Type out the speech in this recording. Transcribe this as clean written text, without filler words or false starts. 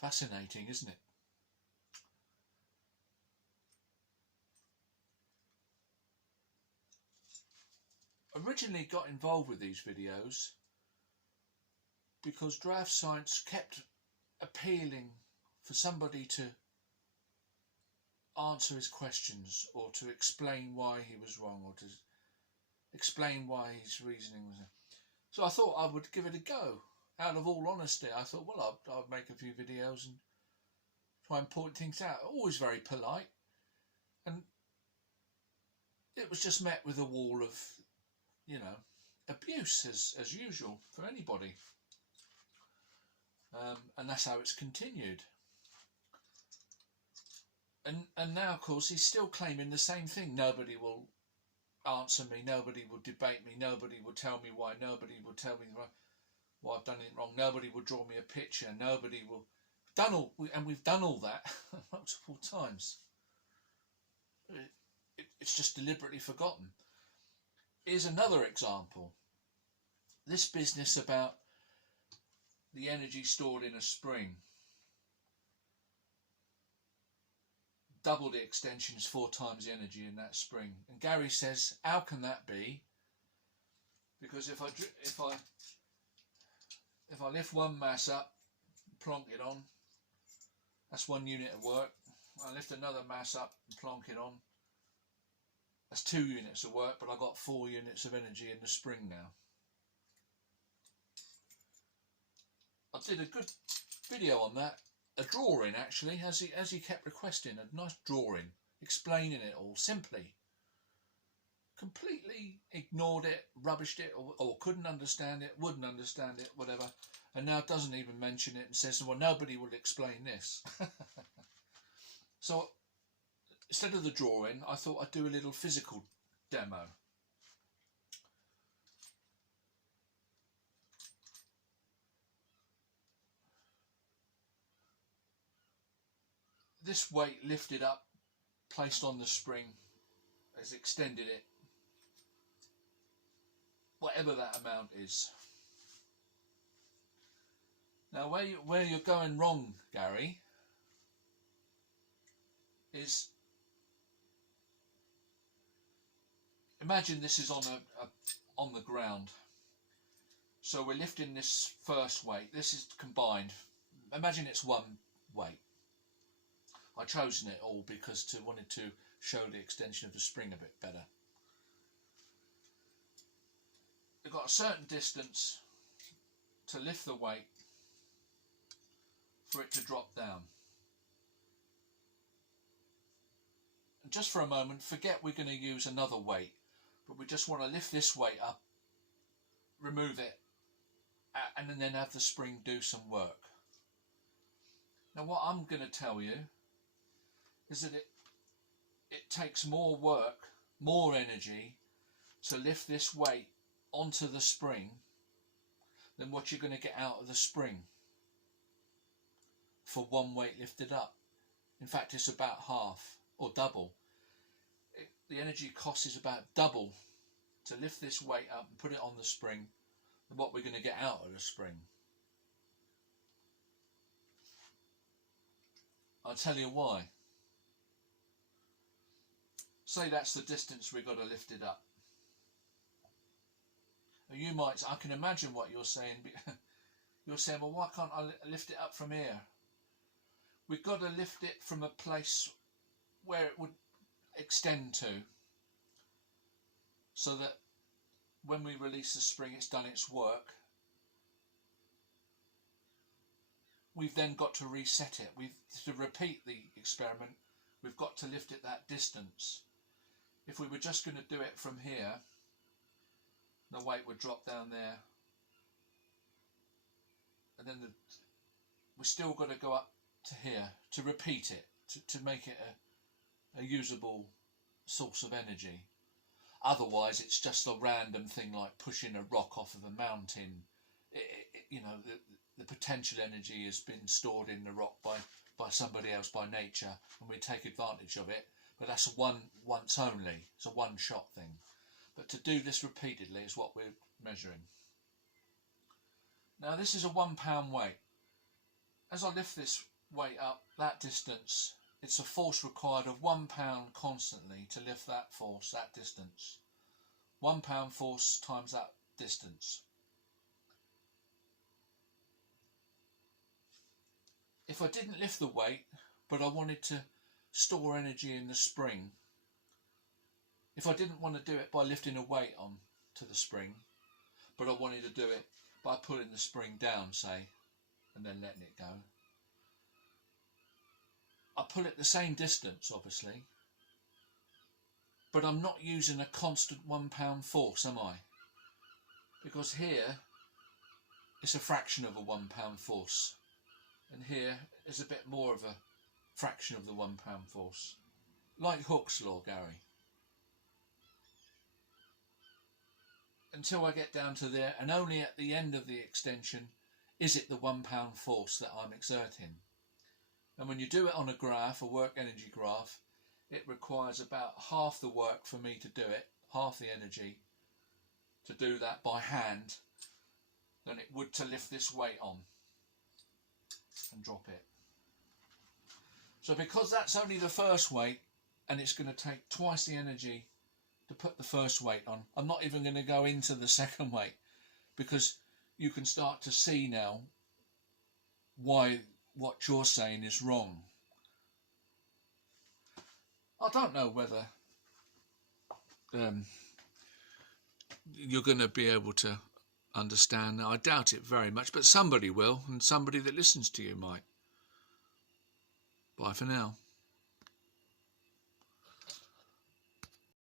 Fascinating, isn't it? Originally got involved with these videos because Draft Science kept appealing for somebody to answer his questions or to explain why he was wrong or to explain why his reasoning was. So I thought I would give it a go. Out of all honesty, I thought, well, I'll make a few videos and try and point things out. Always very polite. And it was just met with a wall of, abuse as usual for anybody. And that's how it's continued. And now, of course, he's still claiming the same thing. Nobody will answer me. Nobody will debate me. Nobody will tell me why. Nobody will tell me why I've done it wrong. Nobody will draw me a picture. Nobody will. We've done all that multiple times. It's just deliberately forgotten. Here's another example. This business about the energy stored in a spring. Double the extension is 4 times the energy in that spring. And Gary says, how can that be? Because if I lift one mass up, plonk it on, that's 1 unit of work. I lift another mass up and plonk it on, that's 2 units of work, but I've got 4 units of energy in the spring now. I did a good video on that. A drawing, actually, as he kept requesting, a nice drawing explaining it all simply. Completely ignored it, rubbished it, or couldn't understand it, wouldn't understand it, whatever, and now doesn't even mention it and says, well, nobody will explain this. So instead of the drawing, I thought I'd do a little physical demo. This weight lifted up, placed on the spring, has extended it, whatever that amount is. Now where you're going wrong, Gary, is imagine this is on the ground. So we're lifting this first weight. This is combined. Imagine it's one weight. I've chosen it all because I wanted to show the extension of the spring a bit better. You've got a certain distance to lift the weight for it to drop down. And just for a moment, forget we're going to use another weight, but we just want to lift this weight up, remove it, and then have the spring do some work. Now what I'm going to tell you is that it takes more work, more energy to lift this weight onto the spring than what you're going to get out of the spring for one weight lifted up. In fact, it's about half or double. The energy cost is about double to lift this weight up and put it on the spring than what we're going to get out of the spring. I'll tell you why. Say that's the distance we've got to lift it up. You might, I can imagine what you're saying. You're saying, well, why can't I lift it up from here? We've got to lift it from a place where it would extend to, so that when we release the spring, it's done its work. We've then got to reset it. To repeat the experiment, we've got to lift it that distance. If we were just going to do it from here, the weight would drop down there, and then we've still got to go up to here to repeat it, to make it a usable source of energy. Otherwise it's just a random thing like pushing a rock off of a mountain. The potential energy has been stored in the rock by somebody else, by nature, and we take advantage of it, but that's once only. It's a one-shot thing. But to do this repeatedly is what we're measuring. Now this is a £1 weight. as I lift this weight up that distance, it's a force required of £1 constantly to lift that force, that distance. £1 force times that distance. If I didn't lift the weight, but I wanted to store energy in the spring, if I didn't want to do it by lifting a weight on to the spring, but I wanted to do it by pulling the spring down, say, and then letting it go, I pull it the same distance, obviously, but I'm not using a constant £1 force, am I? Because here it's a fraction of a £1 force, and here is a bit more of a fraction of the £1 force. Like Hooke's law, Gary. Until I get down to there, and only at the end of the extension is it the £1 force that I'm exerting. And when you do it on a graph, a work energy graph, it requires about half the work for me to do it, half the energy to do that by hand, than it would to lift this weight on and drop it. So because that's only the first weight, and it's going to take twice the energy to put the first weight on, I'm not even going to go into the second weight, because you can start to see now why what you're saying is wrong. I don't know whether you're going to be able to understand. I doubt it very much, but somebody will, and somebody that listens to you might. Bye for now.